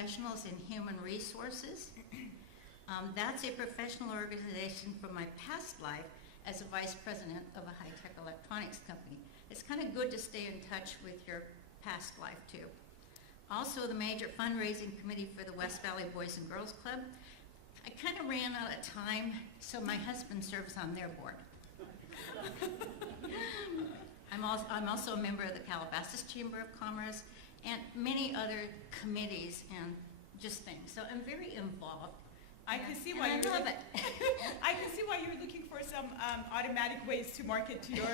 Professionals in Human Resources. That's a professional organization from my past life as a vice president of a high-tech electronics company. It's kind of good to stay in touch with your past life too. Also the major fundraising committee for the West Valley Boys and Girls Club. I kind of ran out of time, so my husband serves on their board. I'm also a member of the Calabasas Chamber of Commerce and many other committees and just things. So I'm very involved. I can see why I love it. I can see why you're looking for some automatic ways to market to your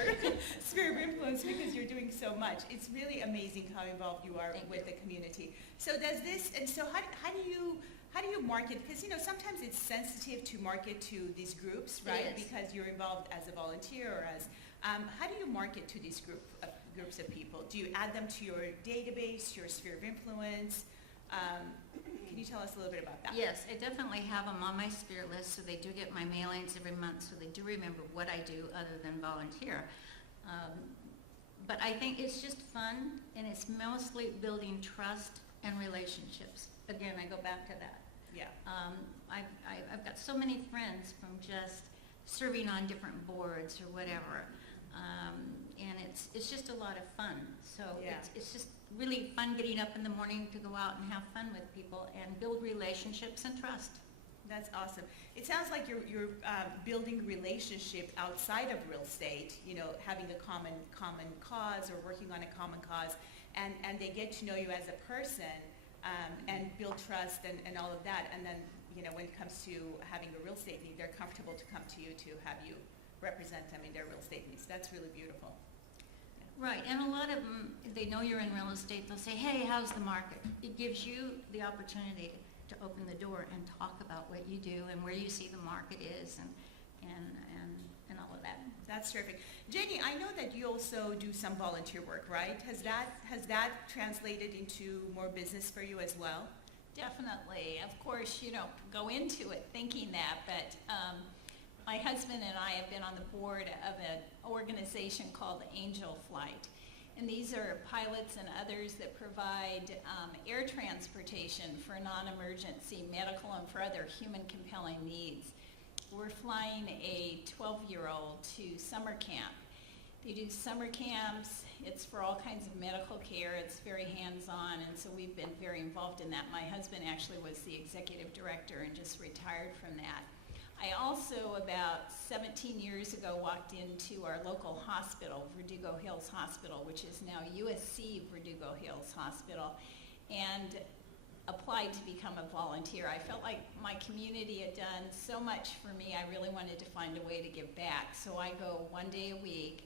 sphere of influence, because you're doing so much. It's really amazing how involved you are with the community. So does this, and so how do you market? Because sometimes it's sensitive to market to these groups, right? Because you're involved as a volunteer or as how do you market to these groups of people? Do you add them to your database, your sphere of influence? Can you tell us a little bit about that? Yes, I definitely have them on my sphere list, so they do get my mailings every month, so they do remember what I do other than volunteer. But I think it's just fun, and it's mostly building trust and relationships. Again, I go back to that. Yeah. I've got so many friends from just serving on different boards or whatever, and it's just a lot of fun. So it's just really fun getting up in the morning to go out and have fun with people and build relationships and trust. That's awesome. It sounds like you're building relationship outside of real estate, having a common cause or working on a common cause, and they get to know you as a person and build trust and all of that. And then, when it comes to having a real estate need, they're comfortable to come to you to have you represent them in their real estate needs. That's really beautiful. Right, and a lot of them, they know you're in real estate, they'll say, hey, how's the market? It gives you the opportunity to open the door and talk about what you do and where you see the market is and all of that. That's terrific. Jenny, I know that you also do some volunteer work, right? Has that translated into more business for you as well? Definitely. Of course, you don't go into it thinking that, but my husband and I have been on the board of an organization called Angel Flight. And these are pilots and others that provide air transportation for non-emergency medical and for other human compelling needs. We're flying a 12-year-old to summer camp. They do summer camps. It's for all kinds of medical care. It's very hands-on, and so we've been very involved in that. My husband actually was the executive director and just retired from that. I also, about 17 years ago, walked into our local hospital, Verdugo Hills Hospital, which is now USC Verdugo Hills Hospital, and applied to become a volunteer. I felt like my community had done so much for me, I really wanted to find a way to give back. So I go one day a week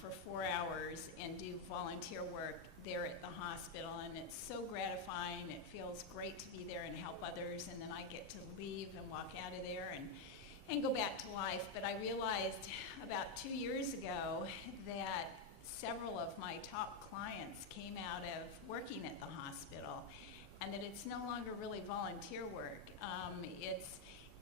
for 4 hours and do volunteer work there at the hospital, and it's so gratifying. It feels great to be there and help others, and then I get to leave and walk out of there and go back to life. But I realized about 2 years ago that several of my top clients came out of working at the hospital, and that it's no longer really volunteer work.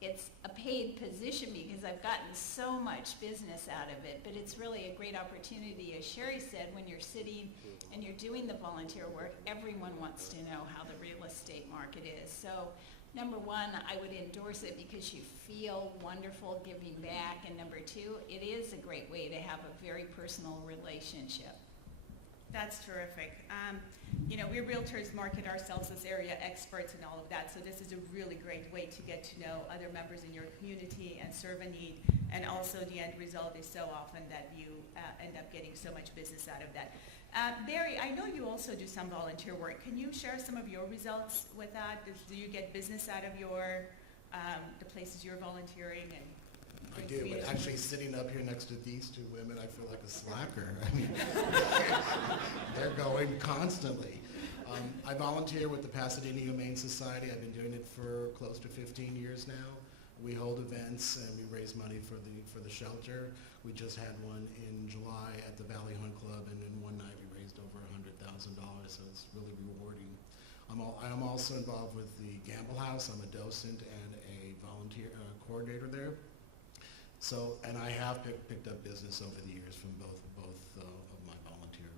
It's a paid position because I've gotten so much business out of it, but it's really a great opportunity. As Sherry said, when you're sitting and you're doing the volunteer work, everyone wants to know how the real estate market is. So number one, I would endorse it because you feel wonderful giving back, and number two, it is a great way to have a very personal relationship. That's terrific. We realtors market ourselves as area experts and all of that, so this is a really great way to get to know other members in your community and serve a need, and also the end result is so often that you end up getting so much business out of that. Barry, I know you also do some volunteer work. Can you share some of your results with that? Do you get business out of the places you're volunteering? And I do, but actually sitting up here next to these two women, I feel like a slacker. I mean, they're going constantly. I volunteer with the Pasadena Humane Society. I've been doing it for close to 15 years now. We hold events and we raise money for the shelter. We just had one in July at the Valley Hunt Club, and in one night we raised over $100,000, so it's really rewarding. I'm also involved with the Gamble House. I'm a docent and a volunteer coordinator there. So, and I have picked up business over the years from both of my volunteer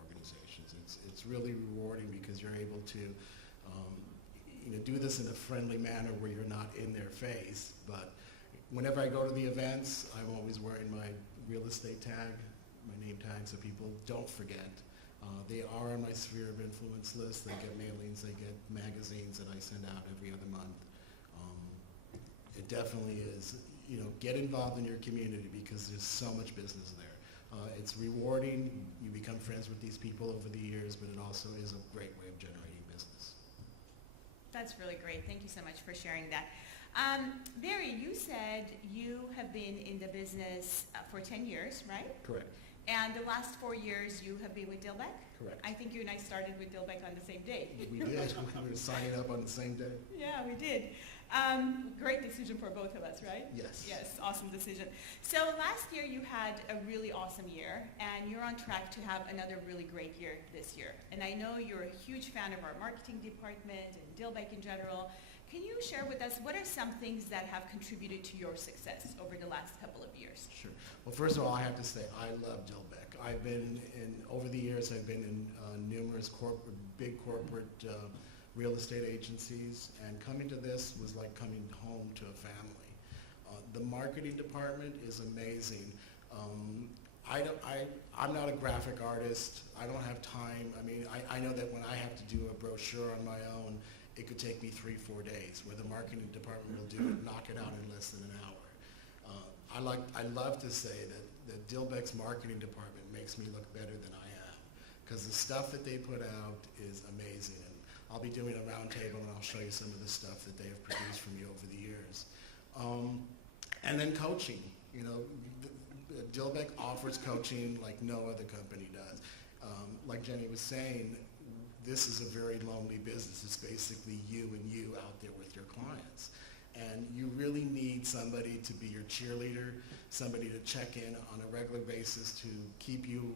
organizations. It's really rewarding because you're able to do this in a friendly manner where you're not in their face. But whenever I go to the events, I'm always wearing my real estate tag, my name tag, so people don't forget. They are on my sphere of influence list. They get mailings, they get magazines that I send out every other month. It definitely is, get involved in your community because there's so much business there. It's rewarding. You become friends with these people over the years, but it also is a great way of generating business. That's really great. Thank you so much for sharing that. Barry, you said you have been in the business for 10 years, right? Correct. And the last 4 years you have been with Dilbeck? Correct. I think you and I started with Dilbeck on the same day. We did. We were signing up on the same day. Yeah, we did. Great decision for both of us, right? Yes. Yes, awesome decision. So last year you had a really awesome year, and you're on track to have another really great year this year. And I know you're a huge fan of our marketing department and Dilbeck in general. Can you share with us what are some things that have contributed to your success over the last couple of years? Sure. Well, first of all, I have to say I love Dilbeck. Over the years, I've been in numerous big corporate real estate agencies, and coming to this was like coming home to a family. The marketing department is amazing. I'm not a graphic artist. I don't have time. I mean, I know that when I have to do a brochure on my own, it could take me 3-4 days, where the marketing department will do it, knock it out in less than an hour. I love to say that Dilbeck's marketing department makes me look better than I am, because the stuff that they put out is amazing. And I'll be doing a roundtable, and I'll show you some of the stuff that they have produced for me over the years. And then coaching. Dilbeck offers coaching like no other company does. Like Jenny was saying, this is a very lonely business. It's basically you and you out there with your clients. And you really need somebody to be your cheerleader, somebody to check in on a regular basis to keep you,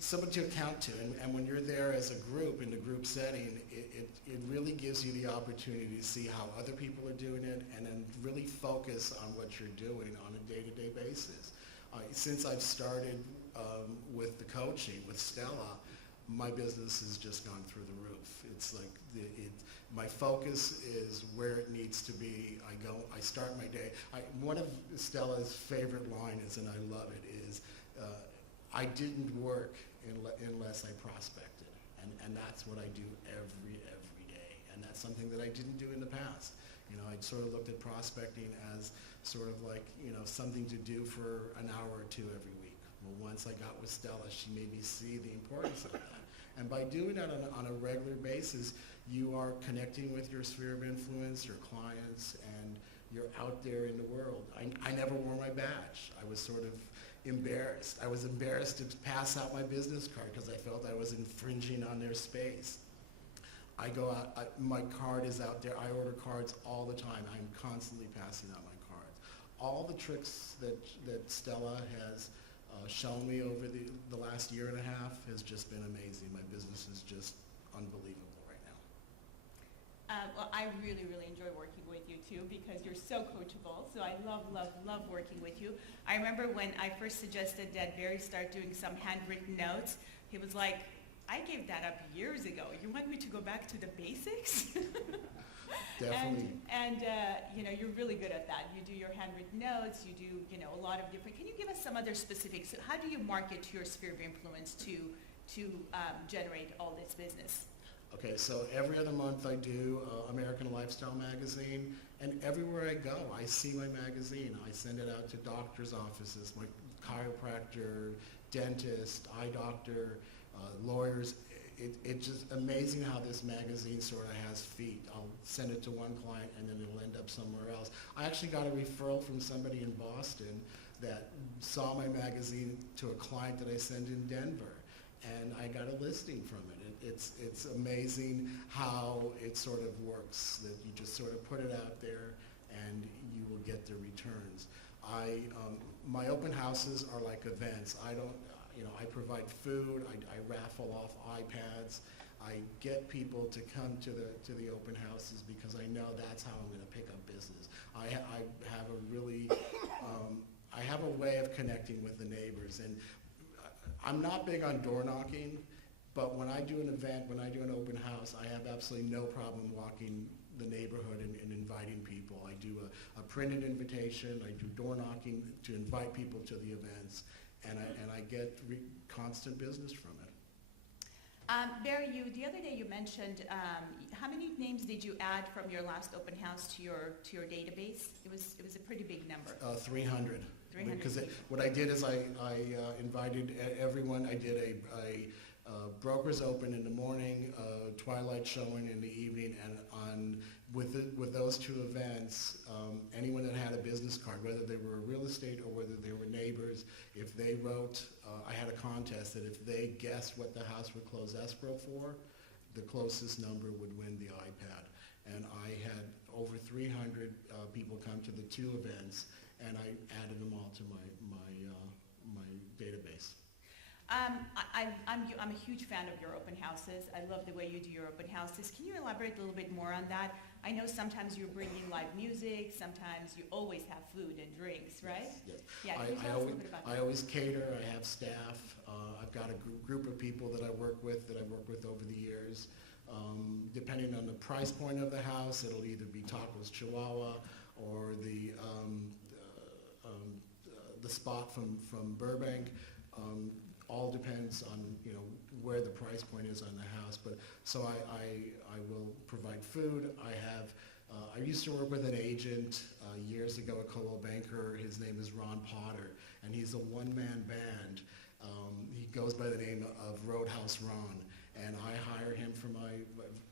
somebody to account to. And when you're there as a group, in the group setting, it really gives you the opportunity to see how other people are doing it and then really focus on what you're doing on a day-to-day basis. Since I've started with the coaching with Stella, my business has just gone through the roof. It's like my focus is where it needs to be. I start my day. One of Stella's favorite lines, and I love it, is I didn't work unless I prospected. And that's what I do every day. And that's something that I didn't do in the past. I sort of looked at prospecting as sort of like, something to do for an hour or two every week. Well, once I got with Stella, she made me see the importance of that. And by doing that on a regular basis, you are connecting with your sphere of influence, your clients, and you're out there in the world. I never wore my badge. I was sort of embarrassed. I was embarrassed to pass out my business card because I felt I was infringing on their space. I go out, my card is out there. I order cards all the time. I'm constantly passing out my cards. All the tricks that Stella has shown me over the last year and a half has just been amazing. My business is just unbelievable right now. Well, I really, really enjoy working with you too, because you're so coachable. So I love working with you. I remember when I first suggested that Barry start doing some handwritten notes, he was like, I gave that up years ago. You want me to go back to the basics? Definitely. And you're really good at that. You do your handwritten notes. You do, a lot of different. Can you give us some other specifics? How do you market to your sphere of influence to generate all this business? Okay, so every other month I do American Lifestyle magazine, and everywhere I go, I see my magazine. I send it out to doctors' offices, my chiropractor, dentist, eye doctor, lawyers. It's just amazing how this magazine sort of has feet. I'll send it to one client and then it'll end up somewhere else. I actually got a referral from somebody in Boston that saw my magazine to a client that I send in Denver, and I got a listing from it. It's amazing how it sort of works, that you just sort of put it out there and you will get the returns. My open houses are like events. I provide food, I raffle off iPads, I get people to come to the open houses because I know that's how I'm going to pick up business. I have a way of connecting with the neighbors, and I'm not big on door knocking, But when I do an event, when I do an open house, I have absolutely no problem walking the neighborhood and inviting people. I do a printed invitation, I do door knocking to invite people to the events, and I get constant business from it. Barry, the other day you mentioned, how many names did you add from your last open house to your database? It was a pretty big number. 300. 300 Because people. what I did is I invited everyone. I did a broker's open in the morning, twilight showing in the evening, and with those two events, anyone that had a business card, whether they were real estate or whether they were neighbors, if they wrote, I had a contest that if they guessed what the house would close escrow for, the closest number would win the iPad. And I had over 300 people come to the two events, and I added them all to my database. I'm a huge fan of your open houses. I love the way you do your open houses. Can you elaborate a little bit more on that? I know sometimes you're bringing live music, sometimes you always have food and drinks, right? Yes. Yeah, can you tell us a little bit about I that? always cater. I have staff. I've got a group of people that I work with over the years. Depending on the price point of the house, it'll either be Tacos Chihuahua or the spot from Burbank. All depends on where the price point is on the house. But so I will provide food. I used to work with an agent years ago, a co-op banker. His name is Ron Potter, and he's a one-man band. He goes by the name of Roadhouse Ron, and I hire him for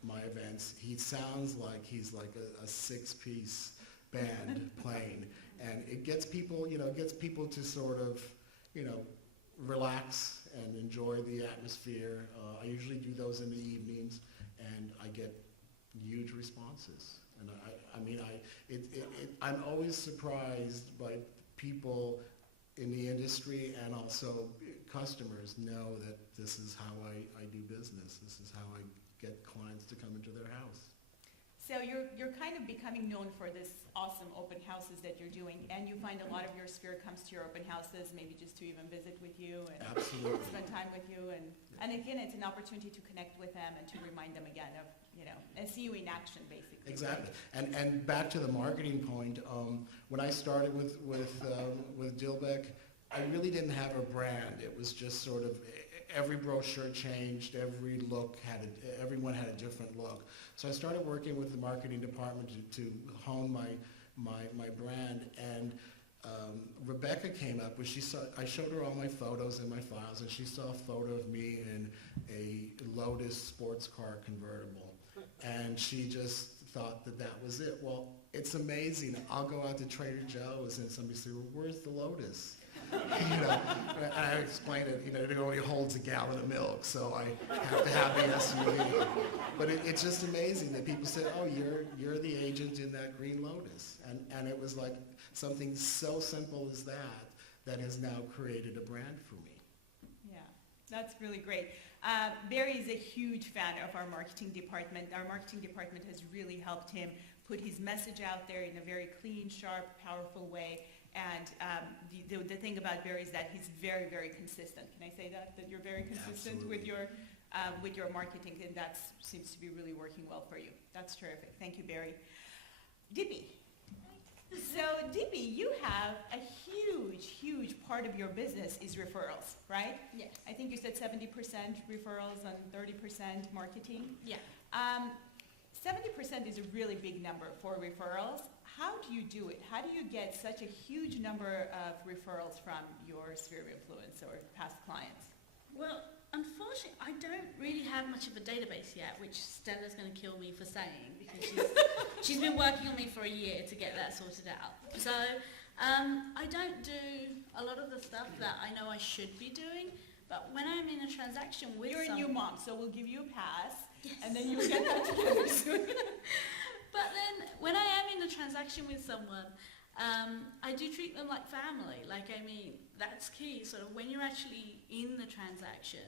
my events. He sounds like he's like a six-piece band playing, and it gets people, to sort of, relax and enjoy the atmosphere. I usually do those in the evenings, and I get huge responses. And I'm always surprised by people in the industry, and also customers know that this is how I do business. This is how I get clients to come into their house. So you're kind of becoming known for this awesome open houses that you're doing, and you find a lot of your sphere comes to your open houses, maybe just to even visit with you and Absolutely. spend time with you, and again, it's an opportunity to connect with them and to remind them again of, and see you in action, basically. Exactly. And back to the marketing point, when I started with Dilbeck, I really didn't have a brand. It was just sort of every brochure changed, everyone had a different look. So I started working with the marketing department to hone my brand, and Rebecca came up, I showed her all my photos in my files, and she saw a photo of me in a Lotus sports car convertible, and she just thought that was it. Well, it's amazing. I'll go out to Trader Joe's and somebody say, well, where's the Lotus? And I explained it, it only holds a gallon of milk, so I have to have the SUV. But it's just amazing that people say, oh, you're the agent in that green Lotus. And it was like something so simple as that has now created a brand for me. Yeah, that's really great. Barry is a huge fan of our marketing department. Our marketing department has really helped him put his message out there in a very clean, sharp, powerful way. And the thing about Barry is that he's very, very consistent. Can I say that you're very consistent Absolutely. with your marketing, and that seems to be really working well for you. That's terrific. Thank you, Barry. Dippy. So, Dippy, you have a huge, huge part of your business is referrals, right? Yes. I think you said 70% referrals and 30% marketing. Yeah. 70% is a really big number for referrals. How do you do it? How do you get such a huge number of referrals from your sphere of influence or past clients? Well, unfortunately, I don't really have much of a database yet, which Stella's going to kill me for saying, because she's been working on me for a year to get that sorted out. So I don't do a lot of the stuff that I know I should be doing, but when I'm in a transaction with You're a someone... new mom, so we'll give you a pass, Yes. and then you'll get that together soon. But then, when I am in a transaction with someone, I do treat them like family. That's key. Sort of when you're actually in the transaction,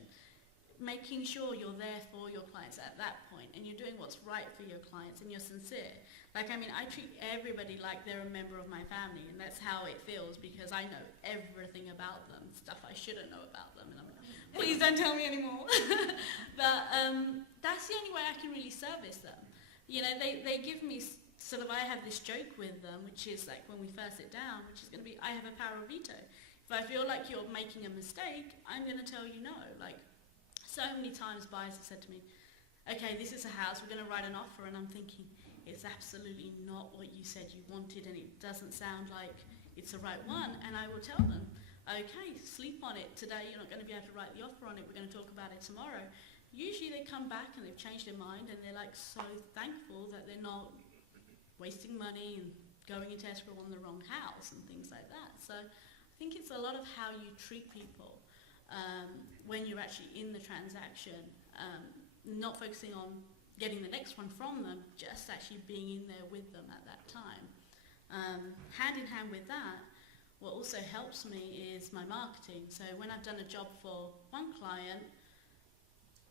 making sure you're there for your clients at that point, and you're doing what's right for your clients, and you're sincere. I treat everybody like they're a member of my family, and that's how it feels, because I know everything about them, stuff I shouldn't know about them, and I'm like, Please don't tell me anymore. But that's the only way I can really service them. You know, they give me sort of, I have this joke with them, which is like when we first sit down, which is going to be, I have a power of veto. If I feel like you're making a mistake, I'm going to tell you no. Like, so many times buyers have said to me, okay, this is a house, we're going to write an offer, and I'm thinking, it's absolutely not what you said you wanted, and it doesn't sound like it's the right one. And I will tell them, okay, sleep on it. Today you're not going to be able to write the offer on it. We're going to talk about it tomorrow. Usually they come back and they've changed their mind, and they're like so thankful that they're not wasting money and going into escrow on the wrong house and things like that. So I think it's a lot of how you treat people when you're actually in the transaction, not focusing on getting the next one from them, just actually being in there with them at that time. Hand in hand with that, what also helps me is my marketing. So when I've done a job for one client,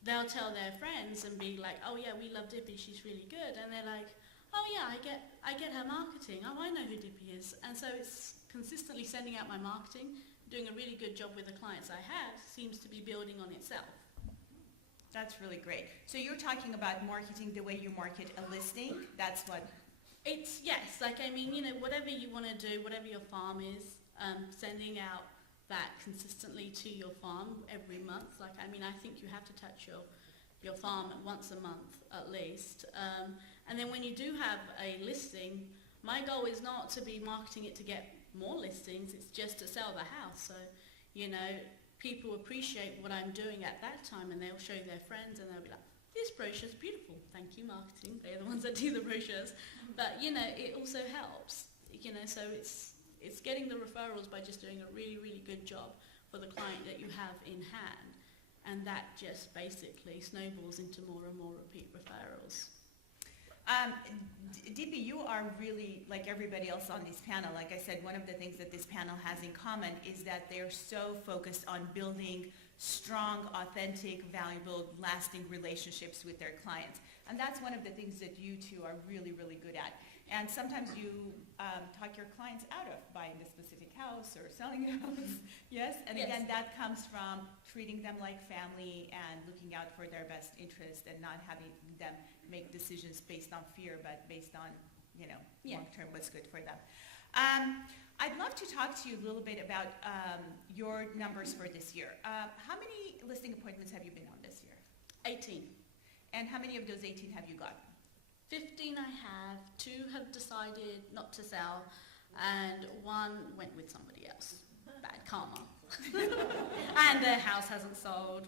they'll tell their friends and be like, oh yeah, we love Dippy, she's really good. And they're like, oh yeah, I get her marketing. Oh, I know who Dippy is. And so it's consistently sending out my marketing, doing a really good job with the clients I have, seems to be building on itself. That's really great. So you're talking about marketing the way you market a listing. That's what... It's, yes, like, I mean, you know, whatever you want to do, whatever your farm is, sending out that consistently to your farm every month. Like, I mean, I think you have to touch your farm once a month at least. And then when you do have a listing, my goal is not to be marketing it to get more listings, it's just to sell the house. So, you know, people appreciate what I'm doing at that time, and they'll show their friends, and they'll be like, this brochure's beautiful, thank you marketing, they're the ones that do the brochures. But you know, it also helps, you know, so it's getting the referrals by just doing a really, really good job for the client that you have in hand, and that just basically snowballs into more and more repeat referrals. Dippy, you are really, like everybody else on this panel, like I said, one of the things that this panel has in common is that they're so focused on building strong, authentic, valuable, lasting relationships with their clients. And that's one of the things that you two are really, really good at. And sometimes you talk your clients out of buying a specific house or selling a house, yes? And Yes. again, that comes from treating them like family and looking out for their best interest and not having them make decisions based on fear, but based on, you know, Yeah. long-term what's good for them. I'd love to talk to you a little bit about your numbers for this year. How many listing appointments have you been on this year? 18. And how many of those 18 have you gotten? 15 I have, 2 have decided not to sell, and 1 went with somebody else. Bad karma. And their house hasn't sold.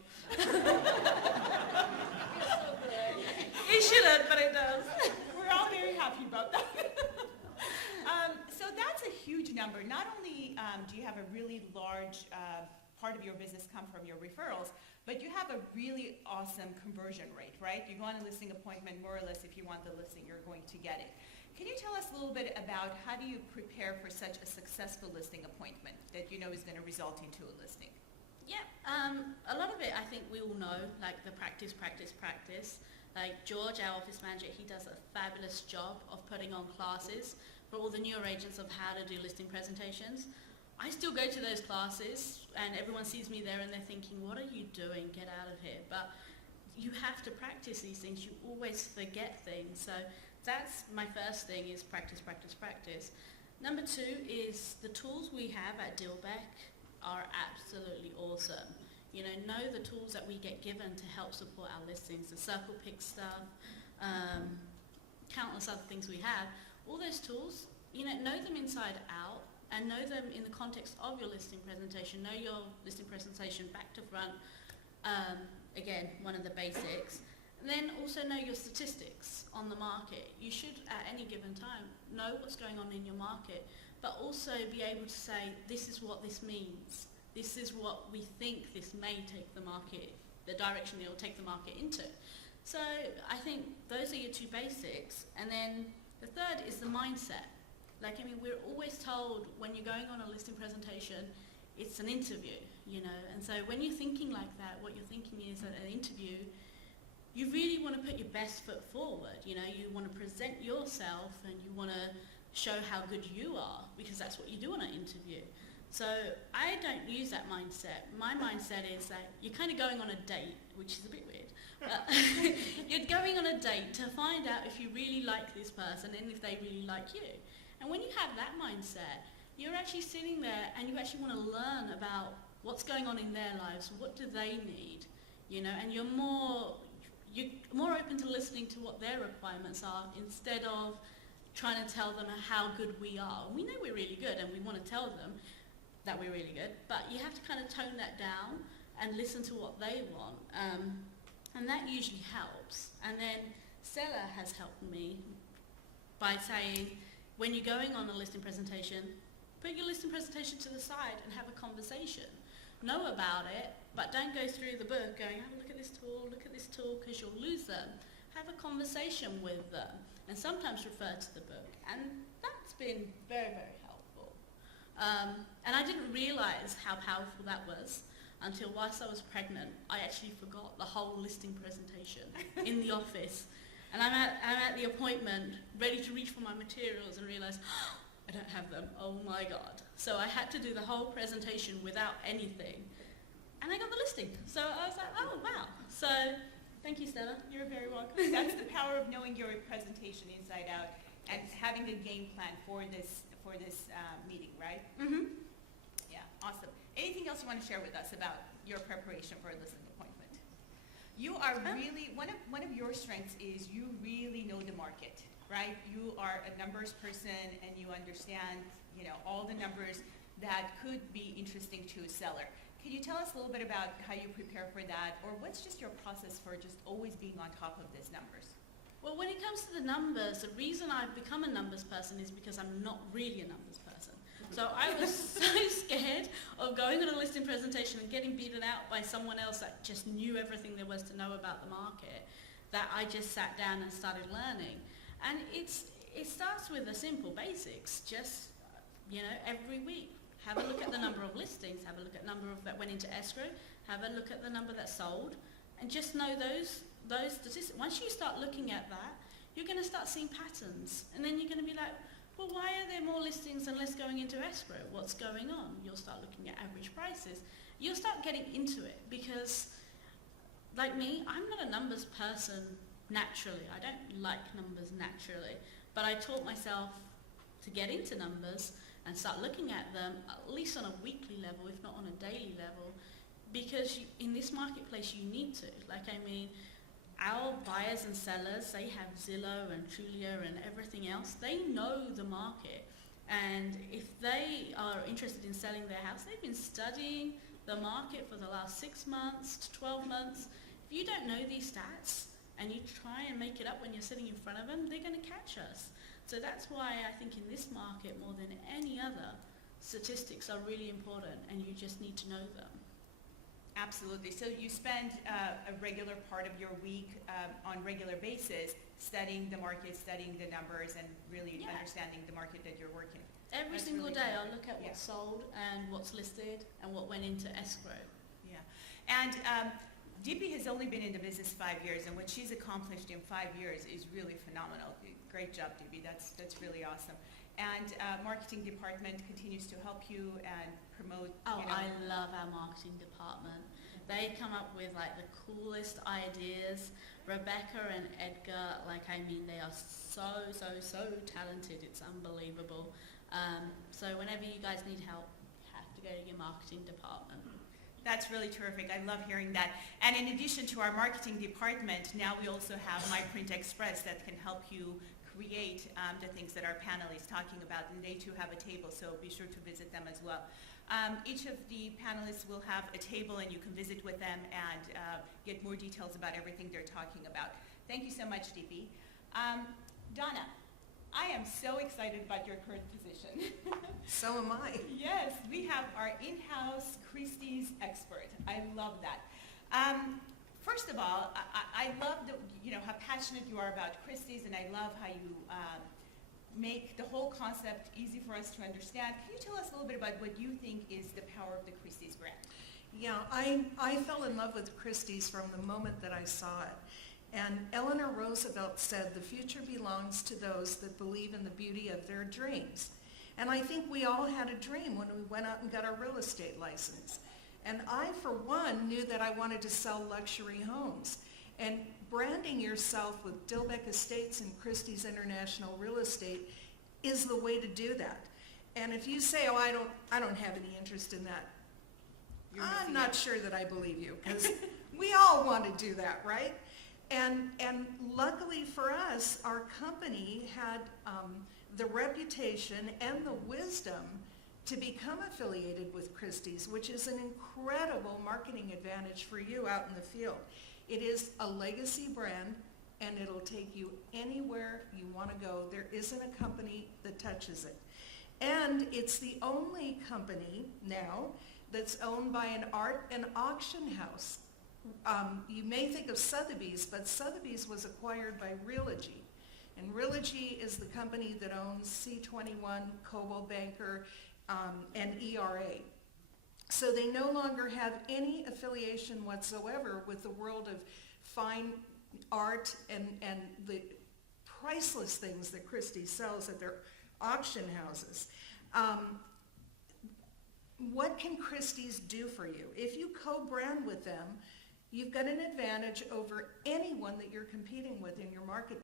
It shouldn't, but it does. We're all very happy about that. So that's a huge number. Not only do you have a really large part of your business come from your referrals, but you have a really awesome conversion rate, right? You go on a listing appointment, more or less, if you want the listing, you're going to get it. Can you tell us a little bit about how do you prepare for such a successful listing appointment that you know is going to result into a listing? Yeah, a lot of it I think we all know, like the practice. Like George, our office manager, he does a fabulous job of putting on classes for all the newer agents of how to do listing presentations. I still go to those classes and everyone sees me there and they're thinking, what are you doing? Get out of here. But you have to practice these things. You always forget things. So that's my first thing, is practice. Number 2 is the tools we have at Dilbeck are absolutely awesome. You know the tools that we get given to help support our listings, the circle pick stuff, countless other things we have. All those tools, you know them inside out and know them in the context of your listing presentation. Know your listing presentation back to front. Again, one of the basics. And then also know your statistics on the market. You should, at any given time, know what's going on in your market, but also be able to say, this is what this means. This is what we think this may take the market, the direction it will take the market into. So I think those are your 2 basics. And then the third is the mindset. Like, I mean, we're always told when you're going on a listing presentation, it's an interview, you know. And so when you're thinking like that, what you're thinking is at an interview, you really want to put your best foot forward. You know, you want to present yourself and you want to show how good you are, because that's what you do on an interview. So I don't use that mindset. My mindset is that you're kind of going on a date, which is a bit weird. But you're going on a date to find out if you really like this person and if they really like you. And when you have that mindset, you're actually sitting there and you actually want to learn about what's going on in their lives, what do they need, you know, and you're more open to listening to what their requirements are instead of trying to tell them how good we are. We know we're really good and we want to tell them that we're really good, but you have to kind of tone that down and listen to what they want. And that usually helps. And then Stella has helped me by saying, when you're going on a listing presentation, put your listing presentation to the side and have a conversation. Know about it, but don't go through the book going, have a look at this tool, because you'll lose them. Have a conversation with them, and sometimes refer to the book. And that's been very, very helpful. And I didn't realize how powerful that was until whilst I was pregnant, I actually forgot the whole listing presentation in the office. And I'm at the appointment, ready to reach for my materials and realize, oh, I don't have them, oh my God. So I had to do the whole presentation without anything. And I got the listing. So I was like, oh wow. So thank you, Stella. You're very welcome. That's the power of knowing your presentation inside out and having a game plan for this meeting, right? Mm-hmm. Yeah, awesome. Anything else you want to share with us about your preparation for a listing appointment? You are really, one of your strengths is you really know the market, right? You are a numbers person and you understand, you know, all the numbers that could be interesting to a seller. Can you tell us a little bit about how you prepare for that, or what's just your process for just always being on top of these numbers? Well, when it comes to the numbers, the reason I've become a numbers person is because I'm not really a numbers person. So I was so scared of going on a listing presentation and getting beaten out by someone else that just knew everything there was to know about the market that I just sat down and started learning. And it starts with the simple basics, just, you know, every week. Have a look at the number of listings, have a look at the number that went into escrow, have a look at the number that sold, and just know those statistics. Once you start looking at that, you're going to start seeing patterns. And then you're going to be like, well, why are there more listings and less going into escrow? What's going on? You'll start looking at average prices. You'll start getting into it because, like me, I'm not a numbers person naturally. I don't like numbers naturally. But I taught myself to get into numbers and start looking at them at least on a weekly level, if not on a daily level, because in this marketplace you need to. Like, I mean, our buyers and sellers, they have Zillow and Trulia and everything else. They know the market. And if they are interested in selling their house, they've been studying the market for the last 6 months to 12 months. If you don't know these stats and you try and make it up when you're sitting in front of them, they're going to catch us. So that's why I think in this market, more than any other, statistics are really important and you just need to know them. Absolutely. So you spend a regular part of your week on regular basis studying the market, studying the numbers, and really understanding the market that you're working. Every That's single really day cool. I'll look at what's sold and what's listed and what went into escrow. Yeah. And DP has only been in the business 5 years, and what she's accomplished in 5 years is really phenomenal. Great job, DP. That's really awesome. And marketing department continues to help you and promote. Oh, you know. I love our marketing department. They come up with like the coolest ideas. Rebecca and Edgar, like, I mean, they are so talented. It's unbelievable. So whenever you guys need help, you have to go to your marketing department. That's really terrific. I love hearing that. And in addition to our marketing department, now we also have My Print Express that can help you create the things that our panel is talking about. And they too have a table, so be sure to visit them as well. Each of the panelists will have a table and you can visit with them and get more details about everything they're talking about. Thank you so much, DP. Donna, I am so excited about your current position. So am I. Yes, we have our in-house Christie's expert. I love that. First of all, I love how passionate you are about Christie's, and I love how you make the whole concept easy for us to understand. Can you tell us a little bit about what you think is the power of the Christie's brand? Yeah, I fell in love with Christie's from the moment that I saw it. And Eleanor Roosevelt said, "The future belongs to those that believe in the beauty of their dreams." And I think we all had a dream when we went out and got our real estate license. And I, for one, knew that I wanted to sell luxury homes. And branding yourself with Dilbeck Estates and Christie's International Real Estate is the way to do that. And if you say, oh, I don't have any interest in that, I'm not sure that I believe you, because we all want to do that, right? And luckily for us, our company had the reputation and the wisdom to become affiliated with Christie's, which is an incredible marketing advantage for you out in the field. It is a legacy brand, and it'll take you anywhere you want to go. There isn't a company that touches it. And it's the only company now that's owned by an art and auction house. You may think of Sotheby's, but Sotheby's was acquired by Realogy. And Realogy is the company that owns C21, Coldwell Banker, and ERA. So they no longer have any affiliation whatsoever with the world of fine art and the priceless things that Christie sells at their auction houses. What can Christie's do for you? If you co-brand with them, you've got an advantage over anyone that you're competing with in your marketplace.